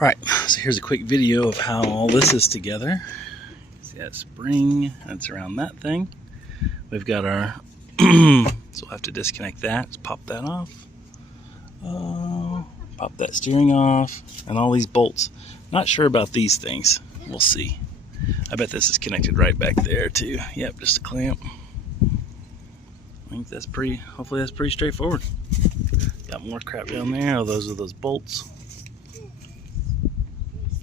Alright, so here's a quick video of how all this is together. See that spring, that's around that thing. We've got our, so we'll have to disconnect that, let's pop that off. Pop that steering off, and all these bolts. Not sure about these things, we'll see. I bet this is connected right back there too. Yep, just a clamp. I think that's hopefully that's pretty straightforward. Got more crap down there, oh, those are those bolts.